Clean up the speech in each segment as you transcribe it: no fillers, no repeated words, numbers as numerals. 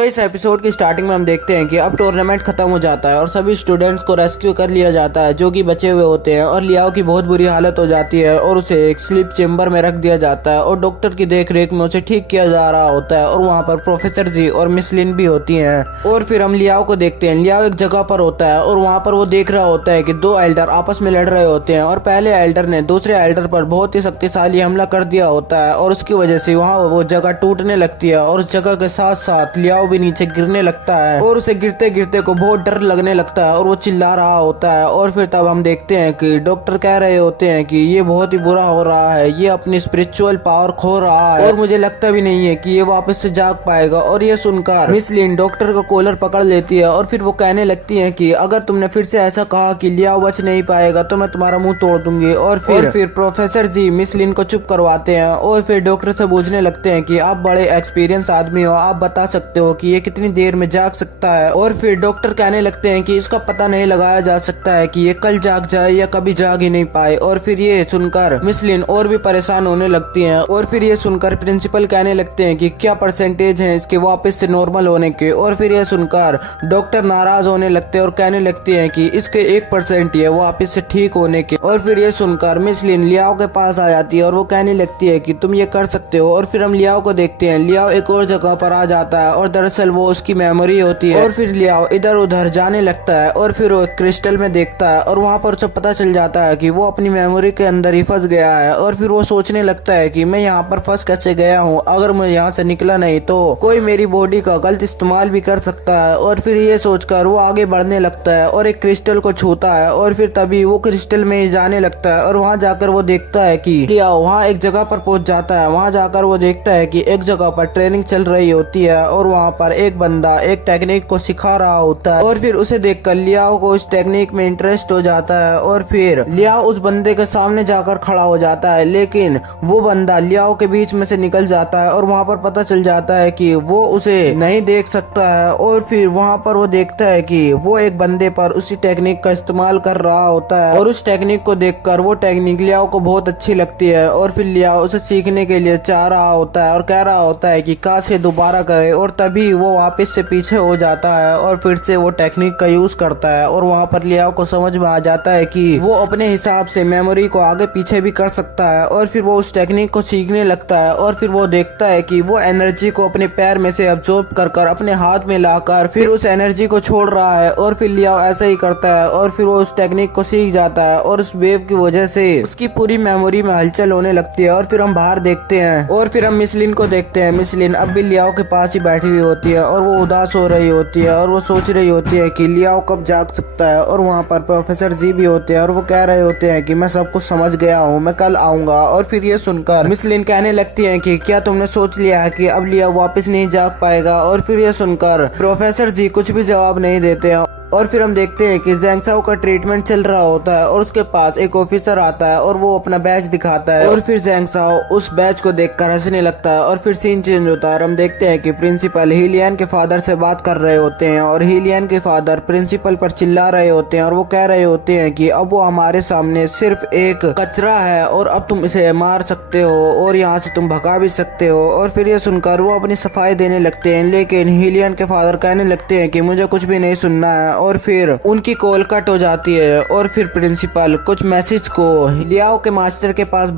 तो इस एपिसोड की स्टार्टिंग में हम देखते हैं कि अब टूर्नामेंट खत्म हो जाता है और सभी स्टूडेंट्स को रेस्क्यू कर लिया जाता है जो कि बचे हुए होते हैं। और लियाओ की बहुत बुरी हालत हो जाती है और उसे एक स्लीप चेम्बर में रख दिया जाता है और डॉक्टर की देख रेख में उसे ठीक किया जा रहा होता है। और वहाँ पर प्रोफेसर जी और मिस लिन भी होती हैं। और फिर हम लियाओ को देखते हैं। लियाओ एक जगह पर होता है और वहाँ पर वो देख रहा होता है कि दो एल्डर आपस में लड़ रहे होते हैं और पहले एल्डर ने दूसरे एल्डर पर बहुत ही शक्तिशाली हमला कर दिया होता है और उसकी वजह से वहाँ वो जगह टूटने लगती है और उस जगह के साथ साथ लियाओ भी नीचे गिरने लगता है और उसे गिरते गिरते को बहुत डर लगने लगता है और वो चिल्ला रहा होता है। और फिर तब हम देखते हैं कि डॉक्टर कह रहे होते हैं कि ये बहुत ही बुरा हो रहा है, ये अपनी स्पिरिचुअल पावर खो रहा है और मुझे लगता भी नहीं है कि ये वापस से जाग पाएगा। और ये सुनकर मिस लिन डॉक्टर का कॉलर पकड़ लेती है और फिर वो कहने लगती है कि अगर तुमने फिर से ऐसा कहा कि लियाओ बच नहीं पाएगा तो मैं तुम्हारा मुंह तोड़ दूंगी। और फिर प्रोफेसर जी मिस लिन को चुप करवाते हैं और फिर डॉक्टर से पूछने लगते हैं कि आप बड़े एक्सपीरियंस आदमी हो, आप बता सकते हो कि ये कितनी देर में जाग सकता है। और फिर डॉक्टर कहने लगते हैं कि इसका पता नहीं लगाया जा सकता है कि ये कल जाग जाए या कभी जाग ही नहीं पाए। और फिर ये सुनकर मिस लिन और भी परेशान होने लगती हैं। और फिर ये सुनकर प्रिंसिपल कहने लगते हैं कि क्या परसेंटेज है इसके वापस से नॉर्मल होने के। और फिर ये सुनकर डॉक्टर नाराज होने लगते हैं और कहने लगती हैं कि इसके 1% ही है वापस से ठीक होने के। और फिर ये सुनकर मिस लिन लियाओ के पास आ जाती है और वो कहने लगती है कि तुम ये कर सकते हो। और फिर हम लियाओ को देखते हैं। लियाओ एक और जगह पर आ जाता है और दरअसल वो उसकी मेमोरी होती है। और फिर लियाओ इधर उधर जाने लगता है और फिर वो एक क्रिस्टल में देखता है और वहाँ पर उसे पता चल जाता है कि वो अपनी मेमोरी के अंदर ही फंस गया है। और फिर वो सोचने लगता है कि मैं यहाँ पर फंस कैसे गया हूँ, अगर मैं यहाँ से निकला नहीं तो कोई मेरी बॉडी का गलत इस्तेमाल भी कर सकता है। और फिर ये सोचकर वो आगे बढ़ने लगता है और एक क्रिस्टल को छूता है और फिर तभी वो क्रिस्टल में ही जाने लगता है। और वहाँ जाकर वो देखता है कि लियाओ वहाँ एक जगह पर पहुंच जाता है। वहाँ जाकर वो देखता है कि एक जगह पर ट्रेनिंग चल रही होती है और वहाँ पर एक बंदा एक टेक्निक को सिखा रहा होता है। और फिर उसे देखकर लियाओ को उस टेक्निक में इंटरेस्ट हो जाता है और फिर लियाओ उस बंदे के सामने जाकर खड़ा हो जाता है, लेकिन वो बंदा लियाओ के बीच में से निकल जाता है और वहाँ पर पता चल जाता है कि वो उसे नहीं देख सकता है। और फिर वहाँ पर वो देखता है कि वो एक बंदे पर उसी टेक्निक का इस्तेमाल कर रहा होता है और उस टेक्निक को देखकर वो टेक्निक लियाओ को बहुत अच्छी लगती है। और फिर लियाओ उसे सीखने के लिए चाह रहा होता है और कह रहा होता है कि काश ये दोबारा करे। और तभी वो वापस से पीछे हो जाता है और फिर से वो टेक्निक का यूज करता है। और वहाँ पर लियाओ को समझ में आ जाता है कि वो अपने हिसाब से मेमोरी को आगे पीछे भी कर सकता है। और फिर वो उस टेक्निक को सीखने लगता है और फिर वो देखता है कि वो एनर्जी को अपने पैर में से अब्सॉर्ब कर अपने हाथ में लाकर फिर उस एनर्जी को छोड़ रहा है। और फिर लियाओ ऐसा ही करता है और फिर वो उस टेक्निक को सीख जाता है और उस वेव की वजह से उसकी पूरी मेमोरी में हलचल होने लगती है। और फिर हम बाहर देखते हैं और फिर हम मिस लिन को देखते हैं। मिस लिन अब भी लियाओ के पास ही बैठी हुई होती है और वो उदास हो रही होती है और वो सोच रही होती है कि लियाओ कब जाग सकता है। और वहाँ पर प्रोफेसर जी भी होते हैं और वो कह रहे होते हैं कि मैं सब कुछ समझ गया हूँ, मैं कल आऊंगा। और फिर ये सुनकर मिस लिन कहने लगती है कि क्या तुमने सोच लिया है कि अब लियाओ वापस नहीं जाग पाएगा। और फिर ये सुनकर प्रोफेसर जी कुछ भी जवाब नहीं देते हैं। और फिर हम देखते हैं कि ज़ैंग साओ का ट्रीटमेंट चल रहा होता है और उसके पास एक ऑफिसर आता है और वो अपना बैच दिखाता है। और फिर ज़ैंग साओ उस बैच को देखकर हंसने लगता है और फिर सीन चेंज होता है और हम देखते हैं कि प्रिंसिपल हीलियन के फादर से बात कर रहे होते हैं और हीलियन के फादर प्रिंसिपल पर चिल्ला रहे होते हैं और वो कह रहे होते हैं कि अब वो हमारे सामने सिर्फ एक कचरा है और अब तुम इसे मार सकते हो और यहाँ से तुम भगा भी सकते हो। और फिर ये सुनकर वो अपनी सफाई देने लगते हैं, लेकिन हीलियन के फादर कहने लगते हैं कि मुझे कुछ भी नहीं सुनना है। और फिर उनकी कॉल कट हो जाती है और फिर प्रिंसिपल कुछ मैसेज को लियाओ के मास्टर के पास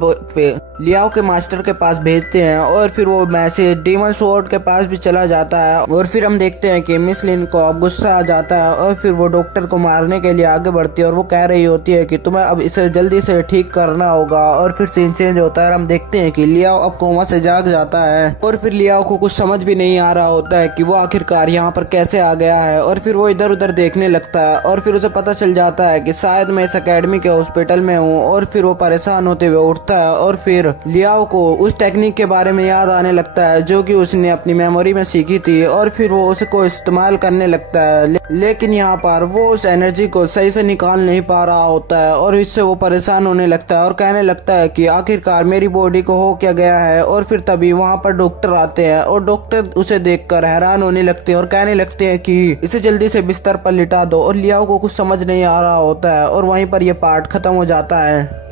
भेजते हैं और फिर वो मैसेज डीमन स्वॉर्ड के पास भी चला जाता है। और फिर हम देखते हैं कि मिस लिन को अब गुस्सा आ जाता है और फिर वो डॉक्टर को मारने के लिए आगे बढ़ती है और वो कह रही होती है कि तुम्हें अब इसे जल्दी से ठीक करना होगा। और फिर सीन चेंज होता है और हम देखते हैं कि लियाओ अब कोमा से जाग जाता है और फिर लियाओ को कुछ समझ भी नहीं आ रहा होता है कि वो आखिरकार यहाँ पर कैसे आ गया है। और फिर वो इधर उधर देखने लगता है और फिर उसे पता चल जाता है कि शायद मैं इस एकेडमी के हॉस्पिटल में हूँ। और फिर वो परेशान होते हुए उठता है और फिर लियाओ को उस टेक्निक के बारे में याद आने लगता है जो कि उसने अपनी मेमोरी में सीखी थी। और फिर वो उसको इस्तेमाल करने लगता है, लेकिन यहाँ पर वो उस एनर्जी को सही से निकाल नहीं पा रहा होता है और इससे वो परेशान होने लगता है और कहने लगता है कि आखिरकार मेरी बॉडी को हो क्या गया है। और फिर तभी वहाँ पर डॉक्टर आते हैं और डॉक्टर उसे देखकर हैरान होने लगते हैं और कहने लगते हैं कि इसे जल्दी से बिस्तर पर लिटा दो। और लियाओ को कुछ समझ नहीं आ रहा होता है और वहीं पर यह पार्ट खत्म हो जाता है।